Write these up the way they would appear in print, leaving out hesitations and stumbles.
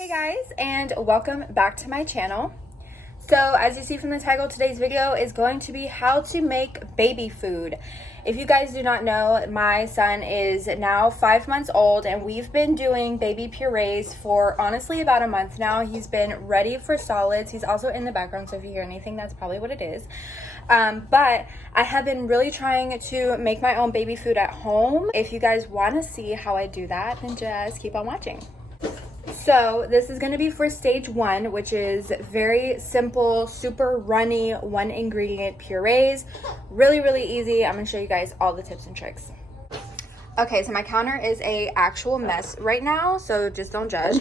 Hey guys, and welcome back to my channel. So as you see from the title, today's video is going to be how to make baby food. If you guys do not know, my son is now 5 months old and we've been doing baby purees for honestly about a month now. He's been ready for solids. He's also in the background, so if you hear anything, that's probably what it is. But I have been really trying to make my own baby food at home. If you guys want to see how I do that, then just keep on watching. So this is going to be for stage 1, which is very simple, super runny, 1 ingredient purees. Really easy. I'm going to show you guys all the tips and tricks. Okay, so my counter is a actual mess right now, so just don't judge.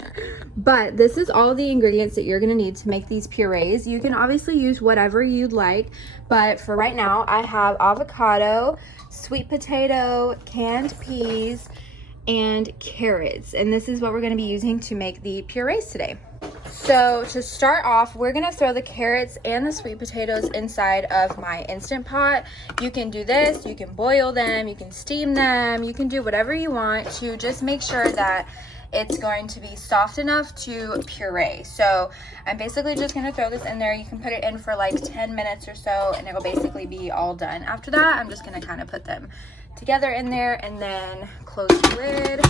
But this is all the ingredients that you're going to need to make these purees. You can obviously use whatever you'd like, but for right now I have avocado, sweet potato, canned peas, and carrots, and this is what we're going to be using to make the purees today. So to start off, we're going to throw the carrots and the sweet potatoes inside of my Instant Pot. You can do this, you can boil them, you can steam them, you can do whatever you want to just make sure that it's going to be soft enough to puree. So I'm basically just going to throw this in there. You can put it in for like 10 minutes or so and it'll basically be all done. After that, I'm just going to kind of put them together in there and then close the lid,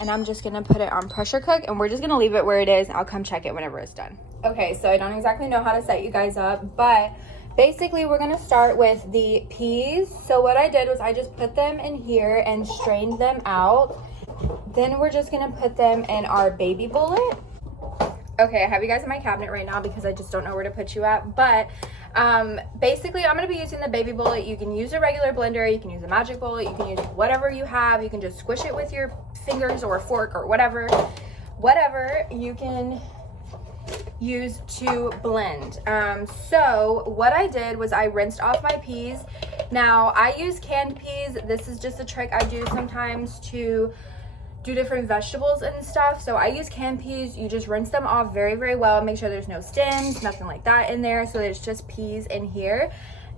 and I'm just gonna put it on pressure cook, and we're just gonna leave it where it is. I'll come check it whenever it's done. Okay, so I don't exactly know how to set you guys up, but basically we're gonna start with the peas. So what I did was I just put them in here and strained them out. Then we're just gonna put them in our baby bullet. Okay, I have you guys in my cabinet right now because I just don't know where to put you at, but basically I'm going to be using the baby bullet. You can use a regular blender, you can use a magic bullet, you can use whatever you have. You can just squish it with your fingers or a fork or whatever you can use to blend. So what I did was I rinsed off my peas. Now I use canned peas. This is just a trick I do sometimes to do different vegetables and stuff. So I use canned peas. You just rinse them off very well. Make sure there's no stems, nothing like that in there. So there's just peas in here.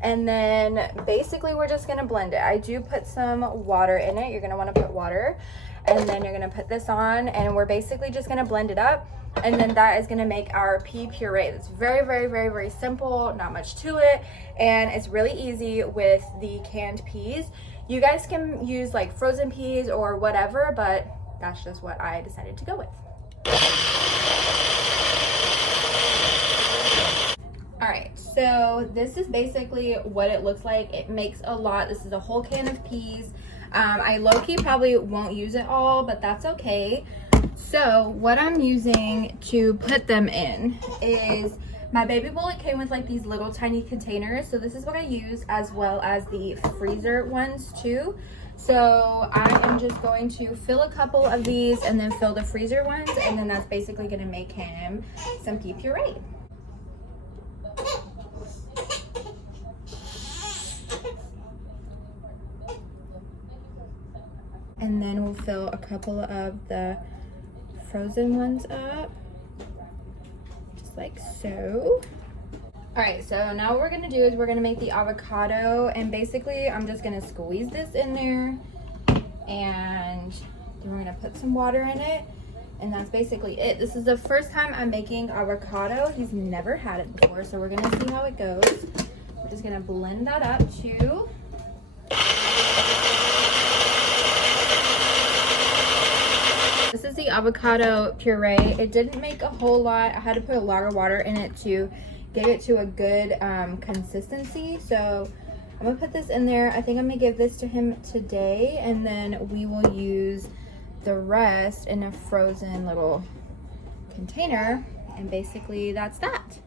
And then basically we're just gonna blend it. I do put some water in it. You're gonna wanna put water. And then you're gonna put this on and we're basically just gonna blend it up. And then that is gonna make our pea puree. It's very simple, not much to it. And it's really easy with the canned peas. You guys can use like frozen peas or whatever, but that's just what I decided to go with. All right, so this is basically what it looks like. It makes a lot. This is a whole can of peas. I low-key probably won't use it all, but that's okay. So what I'm using to put them in is my baby bullet came with like these little tiny containers. So this is what I use, as well as the freezer ones too. So I am just going to fill a couple of these and then fill the freezer ones. And then that's basically gonna make him some pea puree. And then we'll fill a couple of the frozen ones up. Like so. All right, so now what we're gonna do is we're gonna make the avocado, and basically I'm just gonna squeeze this in there and then we're gonna put some water in it, and that's basically it. This is the first time I'm making avocado. He's never had it before, so we're gonna see how it goes. We're just gonna blend that up too. This is the avocado puree. It didn't make a whole lot. I had to put a lot of water in it to get it to a good consistency. So I'm gonna put this in there. I think I'm gonna give this to him today, and then we will use the rest in a frozen little container. And basically that's that.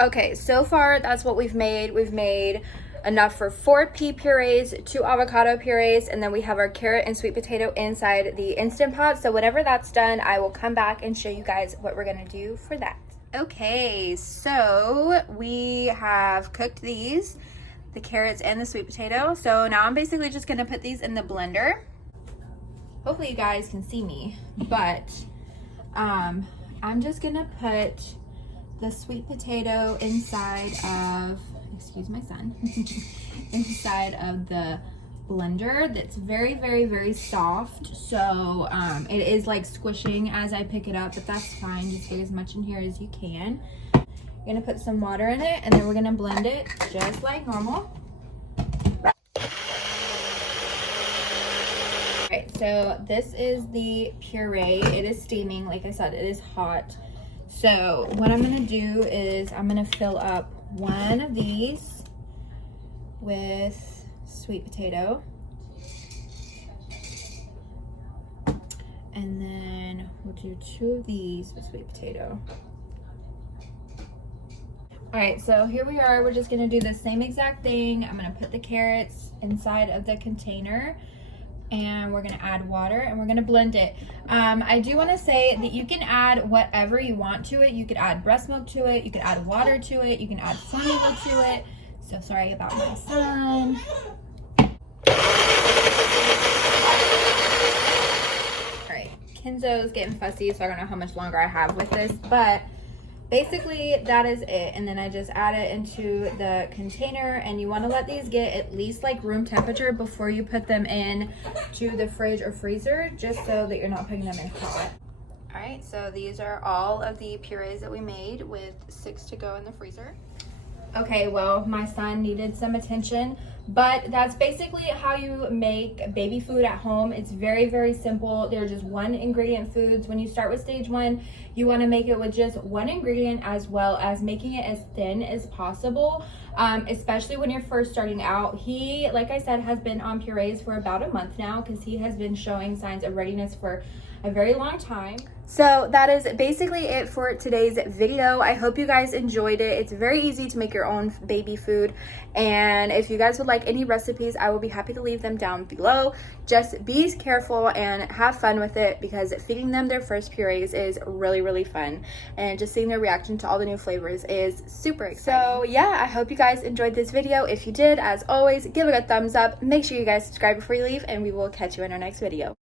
Okay, so far that's what we've made. We've made enough for 4 pea purees, 2 avocado purees, and then we have our carrot and sweet potato inside the Instant Pot. So whenever that's done, I will come back and show you guys what we're gonna do for that. Okay, so we have cooked these, the carrots and the sweet potato. So now I'm basically just gonna put these in the blender. Hopefully you guys can see me, but I'm just gonna put the sweet potato inside of, excuse my son, inside of the blender that's very, very, very soft. So it is like squishing as I pick it up, but that's fine. Just get as much in here as you can. You're gonna put some water in it, and then we're gonna blend it just like normal. Alright, so this is the puree. It is steaming. Like I said, it is hot. So what I'm gonna do is I'm gonna fill up one of these with sweet potato. And then we'll do 2 of these with sweet potato. Alright, so here we are. We're just gonna do the same exact thing. I'm gonna put the carrots inside of the container, and we're gonna add water, and we're gonna blend it. I do wanna say that you can add whatever you want to it. You could add breast milk to it, you could add water to it, you can add formula to it. So sorry about my son. Alright, Kenzo's getting fussy, so I don't know how much longer I have with this, but basically that is it. And then I just add it into the container, and you want to let these get at least like room temperature before you put them in to the fridge or freezer, just so that you're not putting them in hot. All right, so these are all of the purees that we made, with 6 to go in the freezer. Okay, well, my son needed some attention, but that's basically how you make baby food at home. It's very, very simple. They're just 1 ingredient foods. When you start with stage 1, you want to make it with just 1 ingredient, as well as making it as thin as possible, especially when you're first starting out. He, like I said, has been on purees for about a month now, because he has been showing signs of readiness for a very long time. So that is basically it for today's video. I hope you guys enjoyed it. It's very easy to make your own baby food, and if you guys would like any recipes, I will be happy to leave them down below. Just be careful and have fun with it, because feeding them their first purees is really, really fun, and just seeing their reaction to all the new flavors is super exciting. So yeah, I hope you guys enjoyed this video. If you did, as always, give it a thumbs up. Make sure you guys subscribe before you leave, and we will catch you in our next video.